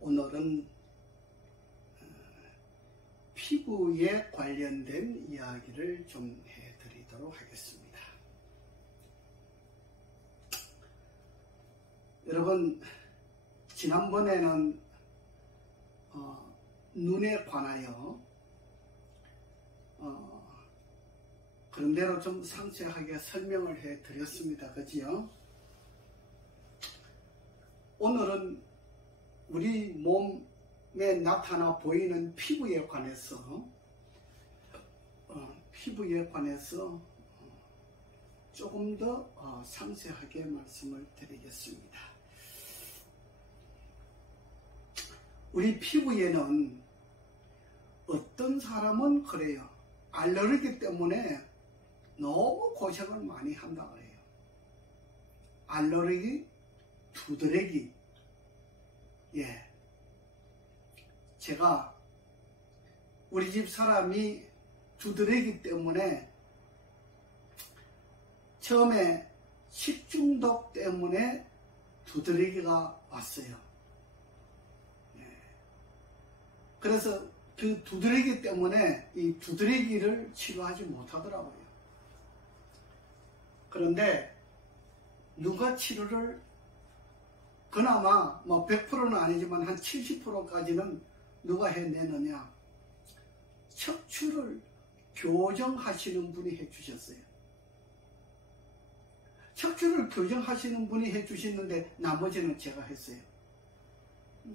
오늘은 피부에 관련된 이야기를 좀 해드리도록 하겠습니다. 여러분, 지난번에는 눈에 관하여 그런 대로 좀 상세하게 설명을 해 드렸습니다. 그지요? 오늘은 우리 몸에 나타나 보이는 피부에 관해서 조금 더 상세하게 말씀을 드리겠습니다. 우리 피부에는 어떤 사람은 그래요. 알레르기 때문에 너무 고생을 많이 한다 그래요. 알레르기, 두드러기. 예. 제가 우리 집 사람이 두드러기 때문에 처음에 식중독 때문에 두드러기가 왔어요. 예. 그래서 그 두드러기 때문에 이 두드러기를 치료하지 못하더라고요. 그런데 누가 치료를 그나마 뭐 100%는 아니지만 한 70%까지는 누가 해내느냐? 척추를 교정하시는 분이 해주셨어요. 척추를 교정하시는 분이 해주시는데 나머지는 제가 했어요.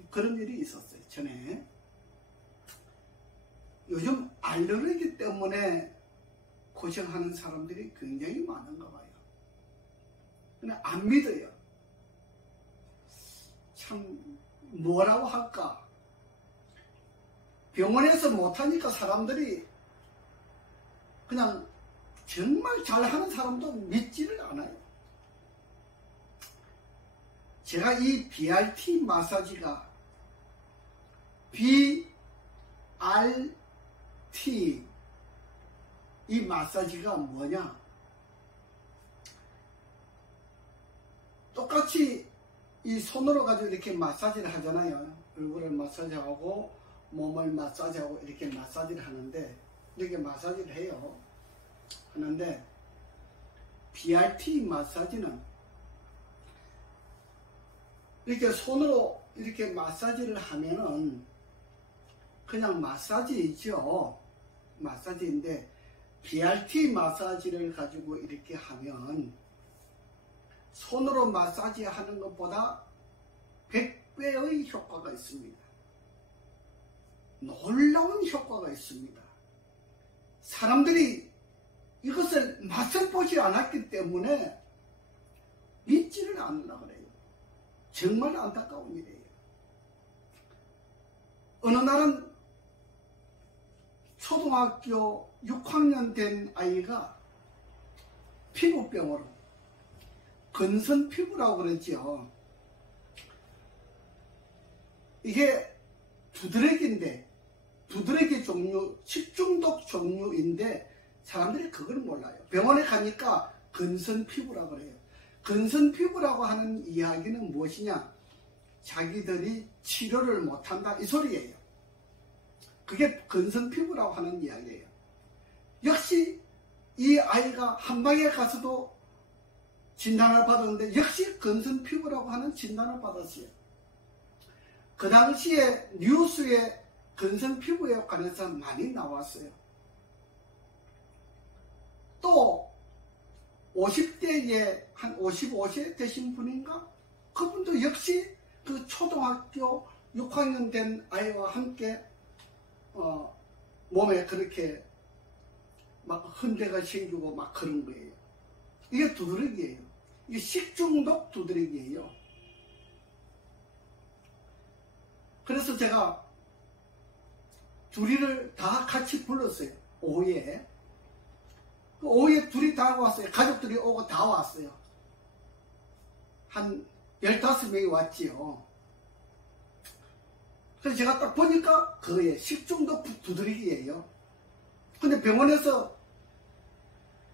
그런 일이 있었어요. 전에. 요즘 알레르기 때문에 고생하는 사람들이 굉장히 많은가 봐요. 근데 안 믿어요. 참 뭐라고 할까? 병원에서 못하니까 사람들이 그냥 정말 잘하는 사람도 믿지를 않아요. 제가 이 BRT 마사지가 BRT 이 마사지가 뭐냐? 똑같이 이 손으로 가지고 이렇게 마사지를 하잖아요. 얼굴을 마사지하고 몸을 마사지하고 이렇게 마사지를 하는데, 이렇게 마사지를 해요. 하는데 BRT 마사지는 이렇게 손으로 이렇게 마사지를 하면은 그냥 마사지이죠. 마사지인데 BRT 마사지를 가지고 이렇게 하면 손으로 마사지 하는 것보다 100배의 효과가 있습니다. 놀라운 효과가 있습니다. 사람들이 이것을 맛을 보지 않았기 때문에 믿지를 않으려고 그래요. 정말 안타까운 일이에요. 어느 날은 초등학교 6학년 된 아이가 피부병으로, 건선 피부라고 그랬죠. 이게 두드러기인데, 두드러기 종류, 식중독 종류인데 사람들이 그걸 몰라요. 병원에 가니까 건선 피부라고 그래요. 건선 피부라고 하는 이야기는 무엇이냐? 자기들이 치료를 못한다 이 소리예요. 그게 건선 피부라고 하는 이야기예요. 역시 이 아이가 한방에 가서도 진단을 받았는데 역시 건선 피부라고 하는 진단을 받았어요. 그 당시에 뉴스에 건선 피부에 관해서 많이 나왔어요. 또 50대에 한 55세 되신 분인가? 그분도 역시 그 초등학교 6학년 된 아이와 함께 몸에 그렇게 막 흔대가 생기고 막 그런 거예요. 이게 두드러기예요. 이게 식중독 두드러기예요. 그래서 제가 둘이를 다 같이 불렀어요. 오후에. 오후에 둘이 다 왔어요. 가족들이 오고 다 왔어요. 한 15명이 왔지요. 그래서 제가 딱 보니까 그거예요. 식중독 두드러기예요. 근데 병원에서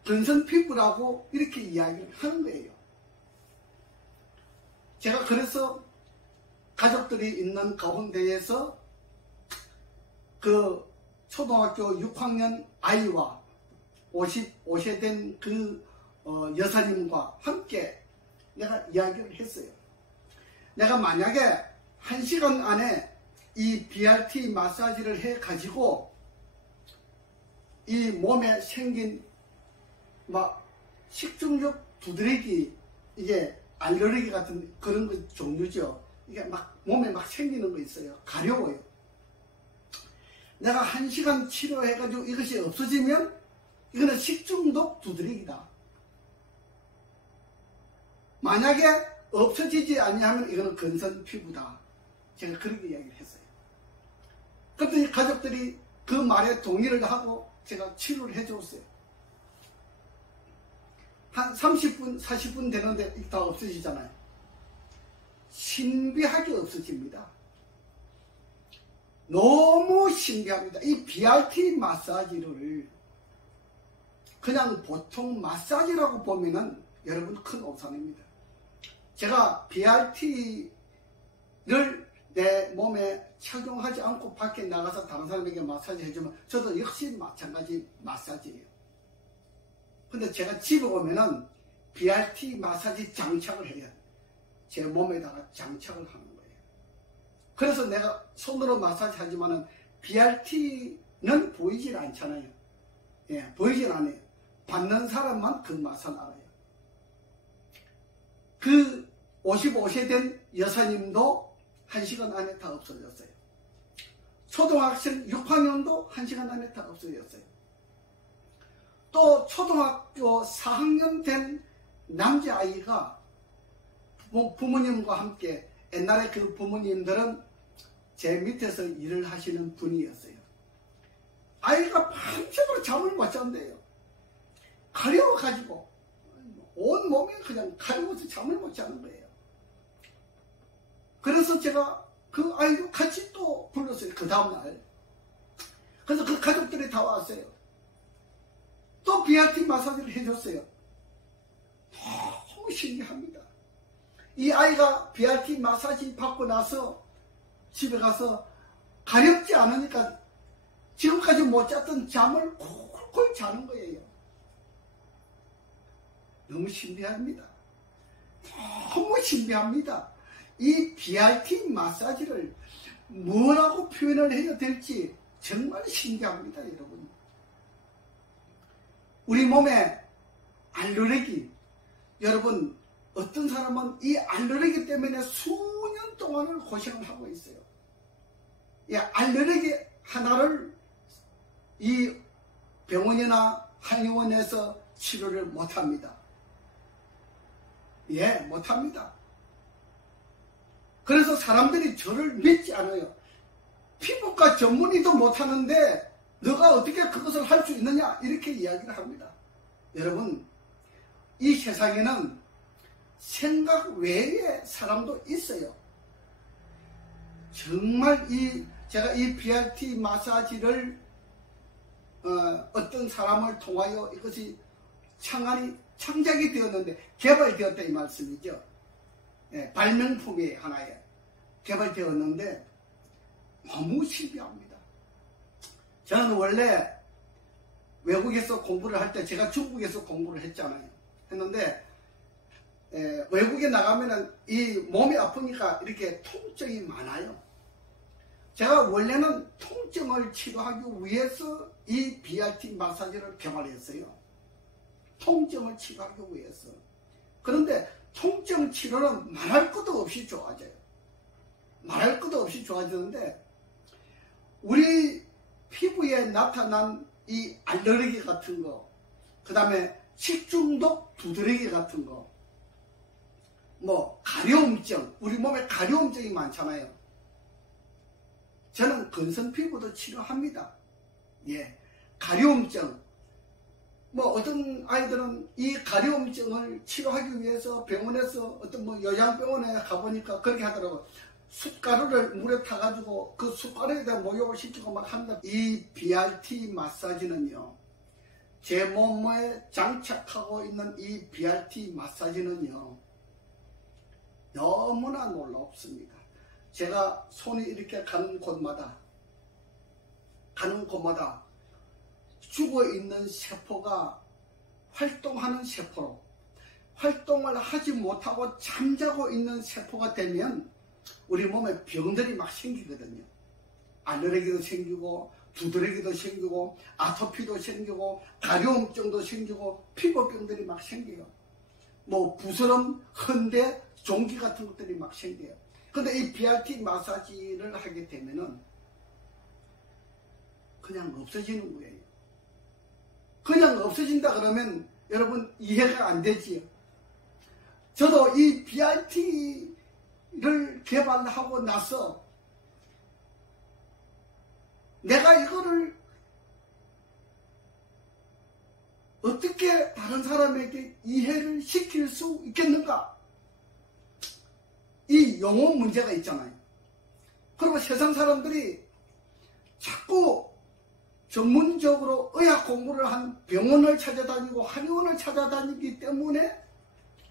건선 피부라고 이렇게 이야기를 하는 거예요. 제가 그래서 가족들이 있는 가운데에서 그 초등학교 6학년 아이와 55세 된 그 여사님과 함께 내가 이야기를 했어요. 내가 만약에 1시간 안에 이 BRT 마사지를 해 가지고 이 몸에 생긴 막 식중독 두드러기, 이게 알레르기 같은 그런 거 종류죠. 이게 막 몸에 막 생기는 거 있어요. 가려워요. 내가 1시간 치료해가지고 이것이 없어지면 이거는 식중독 두드러기다. 만약에 없어지지 않냐면 이거는 건선 피부다. 제가 그렇게 이야기를 했어요. 그랬더니 가족들이 그 말에 동의를 하고 제가 치료를 해줬어요. 한 30분, 40분 되는데 다 없어지잖아요. 신비하게 없어집니다. 너무 신기합니다. 이 BRT 마사지를 그냥 보통 마사지라고 보면은 여러분 큰 오산입니다. 제가 BRT를 내 몸에 착용하지 않고 밖에 나가서 다른 사람에게 마사지 해주면 저도 역시 마찬가지 마사지예요. 근데 제가 집에 오면은 BRT 마사지 장착을 해요. 제 몸에다가 장착을 하는 거예요. 그래서 내가 손으로 마사지 하지만은 BRT는 보이질 않잖아요. 예, 보이질 않아요. 받는 사람만 그 맛을 알아요. 그 55세 된 여사님도 1시간 안에 다 없어졌어요. 초등학생 6학년도 1시간 안에 다 없어졌어요. 또 초등학교 4학년 된 남자아이가 부모님과 함께, 옛날에 그 부모님들은 제 밑에서 일을 하시는 분이었어요. 아이가 밤새도록 잠을 못 잔대요. 가려워가지고 온 몸이 그냥 가려워서 잠을 못 자는 거예요. 그래서 제가 그 아이도 같이 또 불렀어요. 그 다음날. 그래서 그 가족들이 다 왔어요. 또 BRT 마사지를 해줬어요. 너무 신기합니다. 이 아이가 BRT 마사지 받고 나서 집에 가서 가렵지 않으니까 지금까지 못 잤던 잠을 콜콜 자는 거예요. 너무 신비합니다. 너무 신비합니다. 이 BRT 마사지를 뭐라고 표현을 해야 될지 정말 신기합니다, 여러분. 우리 몸에 알레르기, 여러분, 어떤 사람은 이 알레르기 때문에 수년 동안을 고생을 하고 있어요. 이 알레르기 하나를 이 병원이나 한의원에서 치료를 못합니다. 예, 못합니다. 그래서 사람들이 저를 믿지 않아요. 피부과 전문의도 못하는데 너가 어떻게 그것을 할 수 있느냐, 이렇게 이야기를 합니다. 여러분, 이 세상에는 생각 외의 사람도 있어요. 정말 제가 이 BRT 마사지를 어떤 사람을 통하여 이것이 창작이 되었는데, 개발되었다 이 말씀이죠. 예, 발명품이 하나에 개발되었는데 너무 신기합니다. 저는 원래 외국에서 공부를 할 때, 제가 중국에서 공부를 했잖아요. 했는데 외국에 나가면은 이 몸이 아프니까 이렇게 통증이 많아요. 제가 원래는 통증을 치료하기 위해서 이 BRT 마사지를 개발했어요. 통증을 치료하기 위해서. 그런데 통증 치료는 말할 것도 없이 좋아져요. 말할 것도 없이 좋아지는데, 우리 피부에 나타난 이 알레르기 같은 거, 그 다음에 식중독 두드러기 같은 거, 뭐 가려움증, 우리 몸에 가려움증이 많잖아요. 저는 건선 피부도 치료합니다. 예, 가려움증. 뭐 어떤 아이들은 이 가려움증을 치료하기 위해서 병원에서 어떤 뭐 요양병원에 가보니까 그렇게 하더라고요. 숯가루를 물에 타가지고 그 숯가루에다 목욕을 시키고 막 한다. 이 BRT 마사지는요, 제 몸에 장착하고 있는 이 BRT 마사지는요, 너무나 놀랍습니다. 제가 손이 이렇게 가는 곳마다 죽어있는 세포가 활동하는 세포로, 활동을 하지 못하고 잠자고 있는 세포가 되면 우리 몸에 병들이 막 생기거든요. 알레르기도 생기고 두드러기도 생기고 아토피도 생기고 가려움증도 생기고 피부병들이 막 생겨요. 뭐 부스럼, 헌대, 종기 같은 것들이 막 생겨요. 근데 이 BRT 마사지를 하게 되면은 그냥 없어지는 거예요. 그냥 없어진다 그러면 여러분 이해가 안 되지요. 저도 이 BRT를 개발하고 나서 내가 이거를 어떻게 다른 사람에게 이해를 시킬 수 있겠는가? 이 용어 문제가 있잖아요. 그리고 세상 사람들이 자꾸 전문적으로 의학 공부를 한 병원을 찾아다니고 한의원을 찾아다니기 때문에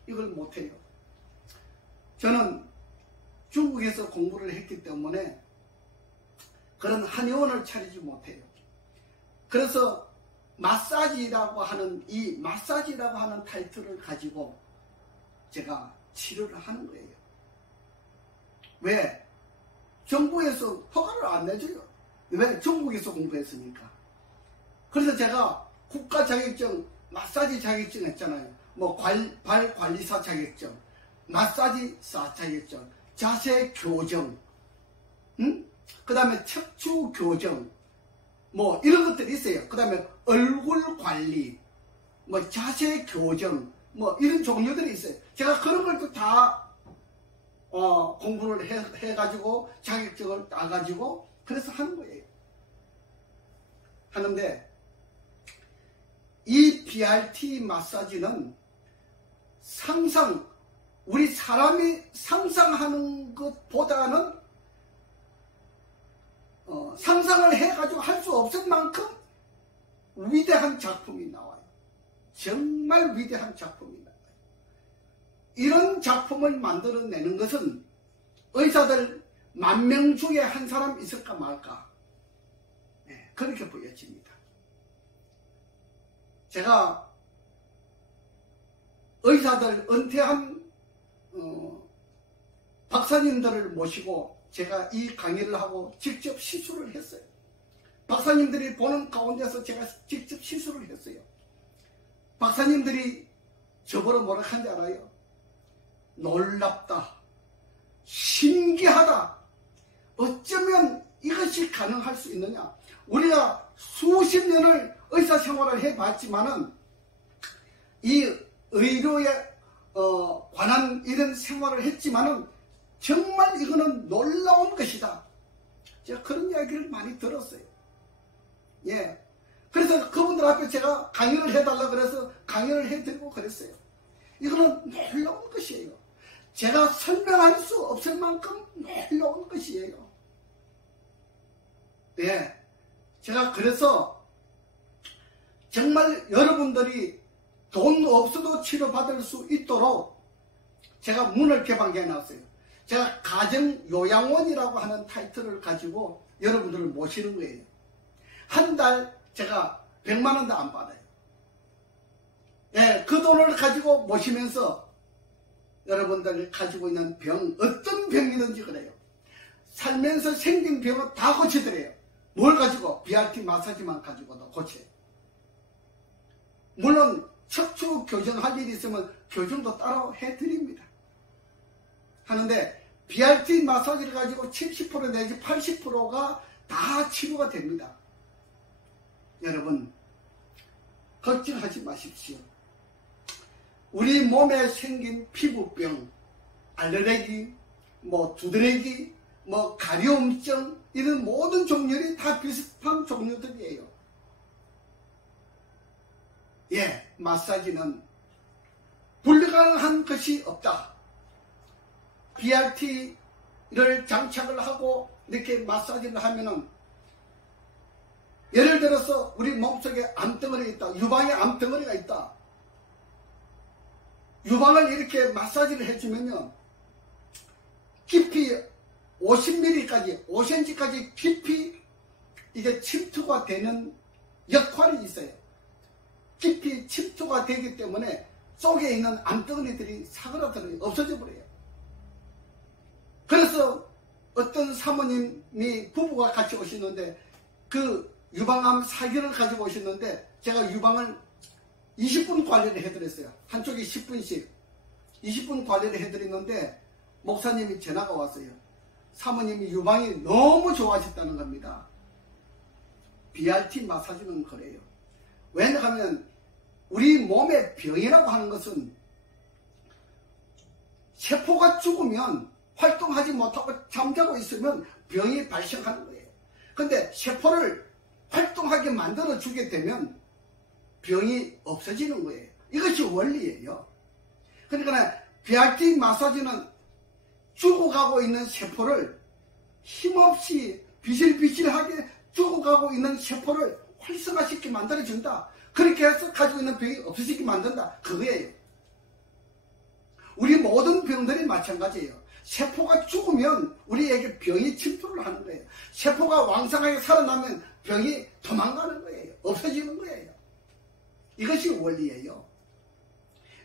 이걸 못해요. 저는 중국에서 공부를 했기 때문에 그런 한의원을 차리지 못해요. 그래서 마사지라고 하는 이 마사지라고 하는 타이틀을 가지고 제가 치료를 하는 거예요. 왜? 정부에서 허가를 안 내줘요. 왜? 중국에서 공부했으니까. 그래서 제가 국가 자격증, 마사지 자격증 했잖아요. 뭐 발 관리사 자격증, 마사지사 자격증, 자세 교정, 그 다음에 척추 교정, 뭐 이런 것들이 있어요. 그 다음에 얼굴 관리, 뭐 자세 교정, 뭐 이런 종류들이 있어요. 제가 그런 걸 또 다 공부를 해가지고 자격증을 따가지고 그래서 하는 거예요. 하는데 이 BRT 마사지는 우리 사람이 상상하는 것보다는 상상을 해가지고 할 수 없을 만큼 위대한 작품이 나와요. 정말 위대한 작품이 나와요. 이런 작품을 만들어내는 것은 의사들 10,000명 중에 한 사람 있을까 말까, 네, 그렇게 보여집니다. 제가 의사들 은퇴한 박사님들을 모시고 제가 이 강의를 하고 직접 시술을 했어요. 박사님들이 보는 가운데서 제가 직접 시술을 했어요. 박사님들이 저보러 뭐라 한지 알아요? 놀랍다, 신기하다, 어쩌면 이것이 가능할 수 있느냐. 우리가 수십 년을 의사 생활을 해봤지만은 이 의료에 관한 이런 생활을 했지만은 정말 이거는 놀라운 것이다. 제가 그런 이야기를 많이 들었어요. 예. 그래서 그분들 앞에 제가 강의를 해달라 그래서 강의를 해드리고 그랬어요. 이거는 놀라운 것이에요. 제가 설명할 수 없을 만큼 놀라운 것이에요. 예. 제가 그래서 정말 여러분들이 돈 없어도 치료받을 수 있도록 제가 문을 개방해 놨어요. 제가 가정요양원이라고 하는 타이틀을 가지고 여러분들을 모시는 거예요. 한 달 제가 100만 원도 안 받아요. 예, 그 돈을 가지고 모시면서 여러분들이 가지고 있는 병, 어떤 병이든지 그래요. 살면서 생긴 병은 다 고치더래요. 뭘 가지고? BRT 마사지만 가지고도 고쳐요. 물론 척추 교정할 일이 있으면 교정도 따로 해드립니다. 하는데 BRT 마사지를 가지고 70% 내지 80%가 다 치료가 됩니다. 여러분 걱정하지 마십시오. 우리 몸에 생긴 피부병, 알레르기, 뭐 두드러기, 뭐 가려움증, 이런 모든 종류들이 다 비슷한 종류들이에요. 예, 마사지는 불가능한 것이 없다. BRT를 장착을 하고 이렇게 마사지를 하면은, 예를 들어서 우리 몸속에 암덩어리가 있다. 유방에 암덩어리가 있다. 유방을 이렇게 마사지를 해주면요, 깊이 50mm까지 5cm까지 깊이 이게 침투가 되는 역할이 있어요. 깊이 침투가 되기 때문에 속에 있는 암덩어리들이 사그라들어요. 없어져 버려요. 그래서 어떤 사모님이 부부가 같이 오시는데 그 유방암 사기를 가지고 오셨는데 제가 유방을 20분 관리를 해드렸어요. 한쪽에 10분씩 20분 관리를 해드리는데 목사님이 전화가 왔어요. 사모님이 유방이 너무 좋아졌다는 겁니다. BRT 마사지는 그래요. 왜냐하면 우리 몸의 병이라고 하는 것은 세포가 죽으면 활동하지 못하고 잠자고 있으면 병이 발생하는 거예요. 근데 세포를 활동하게 만들어 주게 되면 병이 없어지는 거예요. 이것이 원리예요. 그러니까 BRT 마사지는 죽어가고 있는 세포를 힘없이 비실비실하게 죽어가고 있는 세포를 활성화시키게 만들어준다. 그렇게 해서 가지고 있는 병이 없어지게 만든다. 그거예요. 우리 모든 병들이 마찬가지예요. 세포가 죽으면 우리에게 병이 침투를 하는 거예요. 세포가 왕성하게 살아나면 병이 도망가는 거예요. 없어지는 거예요. 이것이 원리예요.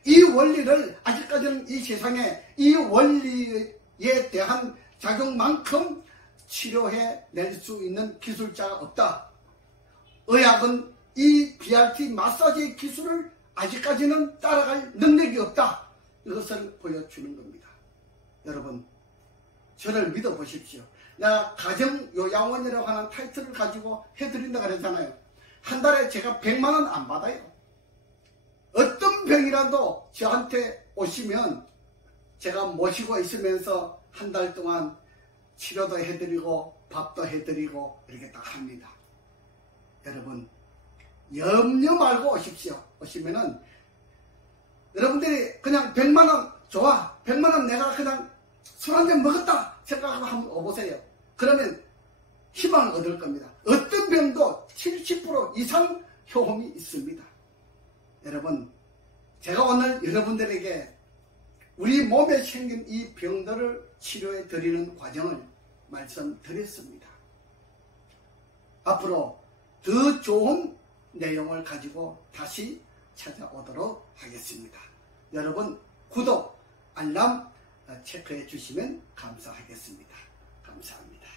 이 원리를 아직까지는 이 세상에 이 원리에 대한 작용만큼 치료해 낼 수 있는 기술자가 없다. 의학은 이 BRT 마사지 기술을 아직까지는 따라갈 능력이 없다. 이것을 보여주는 겁니다. 여러분, 저를 믿어보십시오. 내가 가정요양원이라고 하는 타이틀을 가지고 해드린다 그랬잖아요. 한 달에 제가 100만 원 안 받아요. 어떤 병이라도 저한테 오시면 제가 모시고 있으면서 한 달 동안 치료도 해드리고 밥도 해드리고 이렇게 딱 합니다. 여러분, 염려 말고 오십시오. 오시면은 여러분들이 그냥 100만 원 좋아, 100만 원 내가 그냥 술 한 잔 먹었다 생각하고 한번 오보세요. 그러면 희망을 얻을 겁니다. 어떤 병도 70% 이상 효험이 있습니다. 여러분, 제가 오늘 여러분들에게 우리 몸에 생긴 이 병들을 치료해 드리는 과정을 말씀드렸습니다. 앞으로 더 좋은 내용을 가지고 다시 찾아오도록 하겠습니다. 여러분, 구독, 알람 체크해 주시면 감사하겠습니다. 감사합니다.